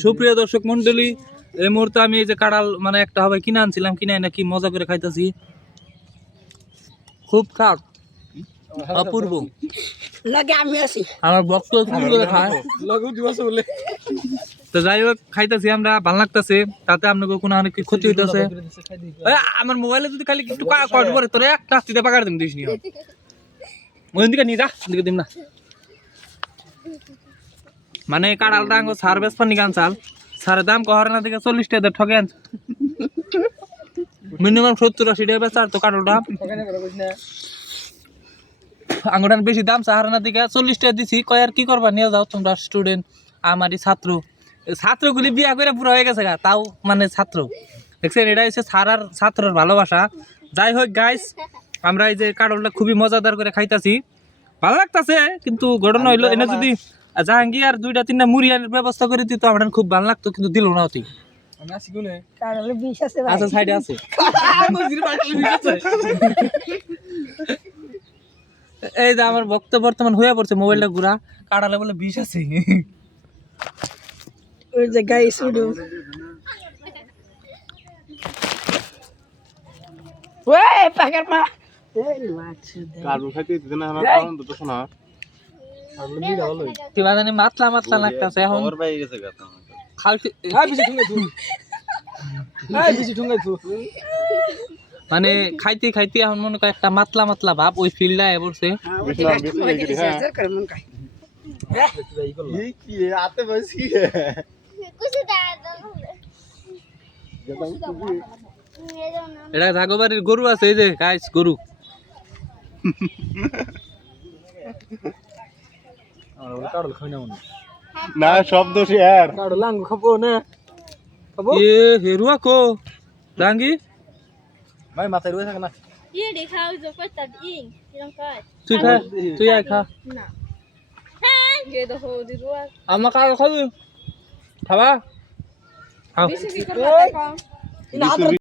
সুপ্রিয় দর্শক মন্ডলী, এই মুহূর্তে আমি এই যে কাঁড়াল মানে একটা হবে কিনে আনছিলাম, কিনে নাকি মজা করে খাইতেছি। খুব খাট অপূর্ব লাগে আমি আছি আমার বক্ত ফুল করে খায়। তো যাই হোক খাইতেছি আমরা, ভালো লাগতেছে। তাতে আপনাকে কোনো অনেক ক্ষতি হইতেছে। আমার মোবাইলে যদি খালি একটু কট করে তোরে একটা হাতিতে পাকার দিম দিস নি ওই দিকে নিয়ে যা, দিকে দিম না। মানে কাঁড়ালটা আঙ্গো সার বেশ পানি গান চাল সারের দাম কহার না দিকে 40 টাকা ঠকে আনছে। মিনিমাম 70-80 টাকা বেচার তো কাঁড়ালটা। আঙ্গুটান বেশি দাম সাহারানা দিকে 40 টাকা দিছি। কয় আর কি করবা, নিয়ে যাও তোমরা স্টুডেন্ট, আমারই ছাত্রগুলি বিয়া করে পুরো হয়ে গেছে গা, তাও মানে ছাত্র দেখছেন। এটা হচ্ছে সারার ছাত্রের ভালোবাসা। যাই হোক গাইস, আমরা এই যে কাঁড়ালটা খুবই মজাদার করে খাইতাছি, ভালো লাগতেছে। কিন্তু ঘটনা হইলো এনে যদি জাহাঙ্গীর 2-3টা মুড়িয়ার ব্যবস্থা করে দিত আমার খুব ভালো লাগতো, কিন্তু দিল না। অতি কারণে বিষ আছে ভাই আচ্ছা সাইডে আছে এই যে আমার ভক্ত বর্তমান হয়ে পড়ছে মোবাইলটা ঘুরা, কাঁড়ালে বলে বিষ আছে। ওই যে গাইস উডু ওই পাকার মা এই মাছ কারু খাইতে দিতে না আমার কারণ তো শোনা আর মিরা ভালো কিবা জানি মাতলা মাতলা লাগতাছে এখন। ওর ভাই গেছে গাতা খালছি বিজি ঠুঙ্গাই তু মানে খাইতে খাইতে এখন মনে করে একটা মাতলা মাতলা ভাব ওই ফিল্ডটা এ পড়ছে। এই কি আতে বসি এটা জাগোবাড়ির গরু আছে, এই যে গাইস গরু। না শব্দ সে আর এ হেরুয়া কো রাঙ্গি ভাই মাথায় রয়ে থাকে না Iya deh kau jumpa tadi, bilang kau. তুই খা, তুই আয় খা। Nah, heh, gitu di luar. আমার কারো খাবি খাবা খাও। Bisa fikir kata kau.